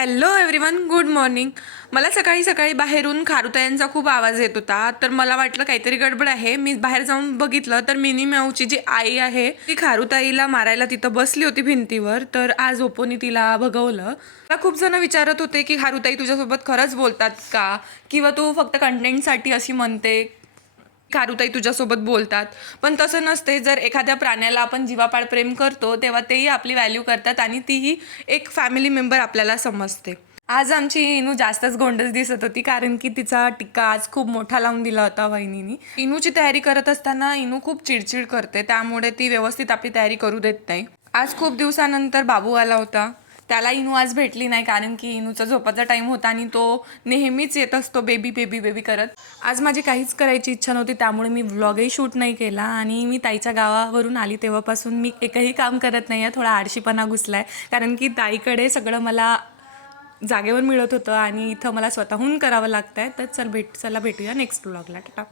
Hello everyone, good morning. मला सकाळी सकाळी बाहेरून खारुतायांचा खूप आवाज येत होता, तर मला वाटलं काहीतरी गडबड आहे. मी बाहेर जाऊन बघितलं तर मिनी माऊची जी आई आहे ती खारुताईला मारायला तिथं बसली होती भिंतीवर. तर आज ओप्पोनी तिला भगवलं. मला खूप जण विचारत होते की खारुताई तुझ्यासोबत खरंच बोलतात का, किंवा तू फक्त कंटेंटसाठी अशी म्हणते. खारुताई तुझ्यासोबत बोलतात, पण तसं नसते. जर एखाद्या प्राण्याला आपण जीवापाड प्रेम करतो तेव्हा तेही आपली व्हॅल्यू करतात आणि तीही एक फॅमिली मेंबर आपल्याला समजते. आज आमची इनू जास्तच गोंडस दिसत होती, कारण की तिचा टिक्का आज खूप मोठा लावून दिला होता वहिनीनी. इनूची तयारी करत असताना इनू खूप चिडचिड करते, त्यामुळे ती व्यवस्थित आपली तयारी करू देत नाही. आज खूप दिवसानंतर बाबू आला होता. त्याला इनू आज भेटली नाही, कारण की इनूचा झोपाचा टाईम होता आणि तो नेहमीच येत असतो बेबी बेबी बेबी करत. आज माझी काहीच करायची इच्छा नव्हती, त्यामुळे मी व्लॉगही शूट नाही केला. आणि मी ताईच्या गावावरून आली तेव्हापासून मी एकही काम करत नाही आहे. थोडा आळशीपणा घुसलाय, कारण की ताईकडे सगळं मला जागेवर मिळत होतं आणि इथं मला स्वतःहून करावं लागतंय. तर चला भेटूया नेक्स्ट व्लॉगला. टाटा.